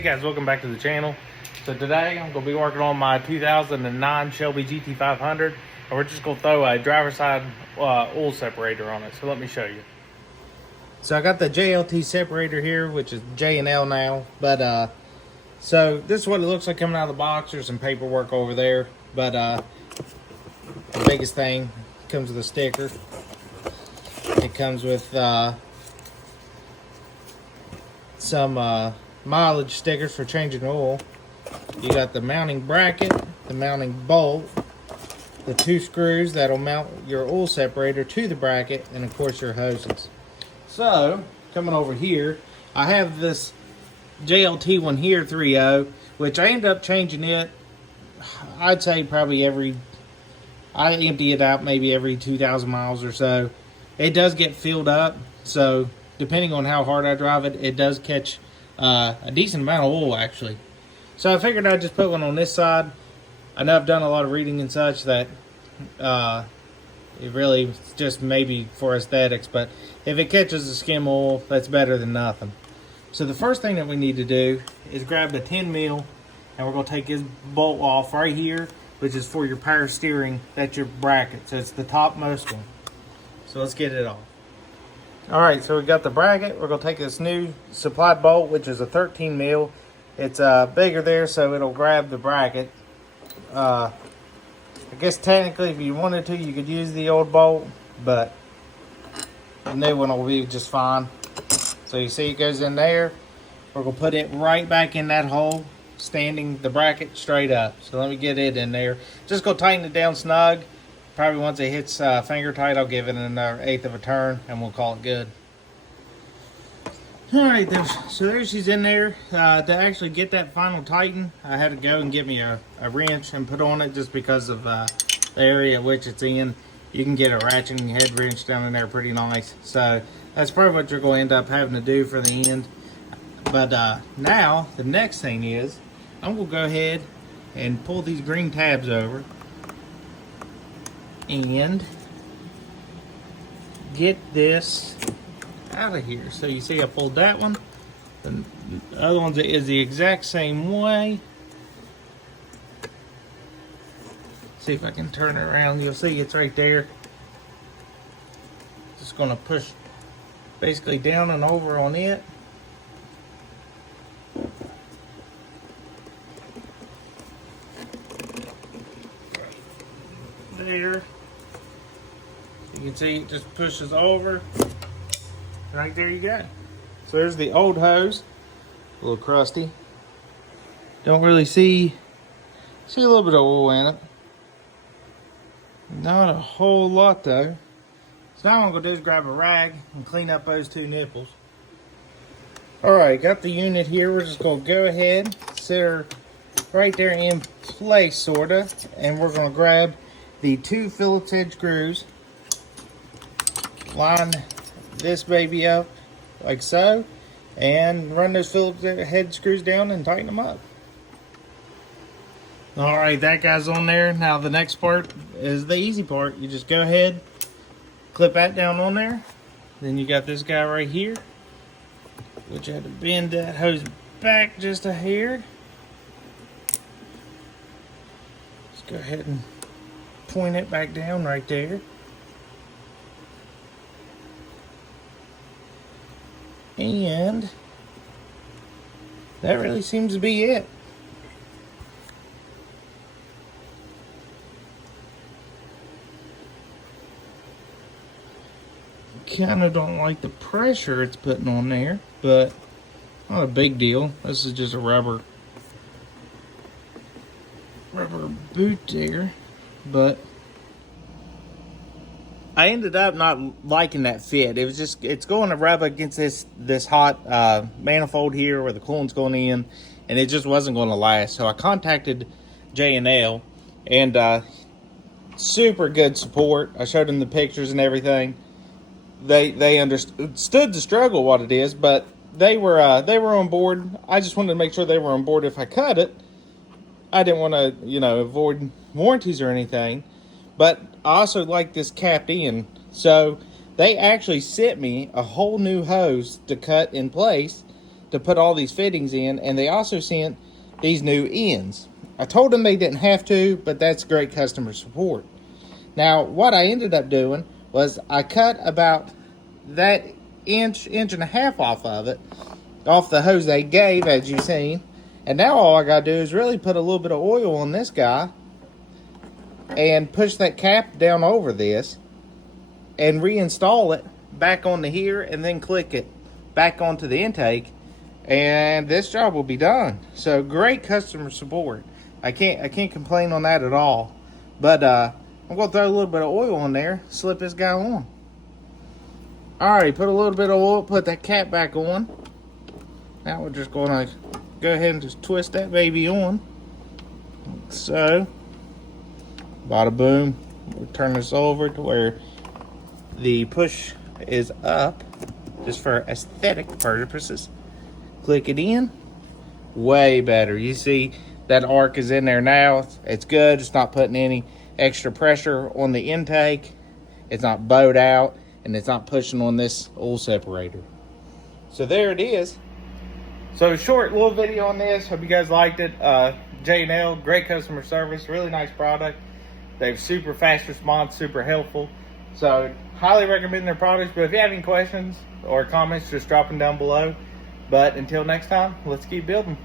Hey guys, welcome back to the channel. So today I'm going to be working on my 2009 Shelby GT500, and we're just going to throw a driver's side oil separator on it. So let me show you. So I got the JLT separator here, which is J&L now, but so this is what it looks like coming out of the box. There's some paperwork over there, but the biggest thing comes with a sticker. It comes with some mileage stickers for changing oil. You got the mounting bracket, the mounting bolt, the 2 screws that'll mount your oil separator to the bracket, and of course your hoses. So coming over here, I have this JLT one here, 3.0, which I ended up changing it, I'd say probably I empty it out maybe every 2,000 miles or so. It does get filled up, so depending on how hard I drive it, it does catch a decent amount of oil actually. So I figured I'd just put one on this side. I know I've done a lot of reading and such that it really is just maybe for aesthetics, but if it catches the skim oil, that's better than nothing. So the first thing that we need to do is grab the 10 mil, and we're going to take this bolt off right here, which is for your power steering. That's your bracket, so it's the topmost one. So let's get it off. Alright, so we got the bracket. We're going to take this new supplied bolt, which is a 13 mil. It's bigger there, so it'll grab the bracket. I guess technically if you wanted to, you could use the old bolt, but the new one will be just fine. So you see it goes in there. We're going to put it right back in that hole, standing the bracket straight up. So let me get it in there. Just go tighten it down snug. Probably once it hits finger tight, I'll give it another 1/8 of a turn, and we'll call it good. Alright, so there she's in there. To actually get that final tighten, I had to go and get me a wrench and put on it, just because of the area at which it's in. You can get a ratcheting head wrench down in there pretty nice. So that's probably what you're going to end up having to do for the end. But now, the next thing is, I'm going to go ahead and pull these green tabs over and get this out of here. So you see I pulled that one. The other one is the exact same way. See if I can turn it around. You'll see it's right there. Just going to push basically down and over on it. There. You can see it just pushes over. Right there you go. So there's the old hose. A little crusty. Don't really see a little bit of oil in it. Not a whole lot though. So now what I'm going to do is grab a rag and clean up those 2 nipples. Alright, got the unit here. We're just going to go ahead, sit her right there in place sorta, and we're going to grab the 2 Phillips head screws, line this baby up like so, and run those Phillips head screws down and tighten them up. Alright, that guy's on there. Now the next part is the easy part. You just go ahead, clip that down on there. Then you got this guy right here, which I had to bend that hose back just a hair. Let's go ahead and point it back down right there. And that really seems to be it. Kind of don't like the pressure it's putting on there, but not a big deal. This is just a rubber boot there. But I ended up not liking that fit. It was just, it's going to rub against this hot manifold here where the coolant's going in, and it just wasn't going to last. So I contacted J&L, and super good support. I showed them the pictures and everything. They understood the struggle, what it is, but they were on board. I just wanted to make sure they were on board if I cut it. I didn't want to, avoid warranties or anything, but I also like this capped in. So they actually sent me a whole new hose to cut in place to put all these fittings in, and they also sent these new ends. I told them they didn't have to, but that's great customer support. Now, what I ended up doing was I cut about that inch and a half off of it, off the hose they gave, as you've seen. And now all I gotta do is really put a little bit of oil on this guy and push that cap down over this and reinstall it back onto here, and then click it back onto the intake, and this job will be done. So great customer support. I can't complain on that at all. But I'm gonna throw a little bit of oil on there, slip this guy on. Alright, put a little bit of oil, put that cap back on. Now we're just gonna go ahead and just twist that baby on. So, bada boom. We'll turn this over to where the push is up, just for aesthetic purposes. Click it in. Way better. You see that arc is in there now. It's good. It's not putting any extra pressure on the intake. It's not bowed out, and it's not pushing on this oil separator. So there it is. So short little video on this. Hope you guys liked it. J&L, great customer service, really nice product. They have super fast response, super helpful. So highly recommend their products. But if you have any questions or comments, just drop them down below. But until next time, let's keep building.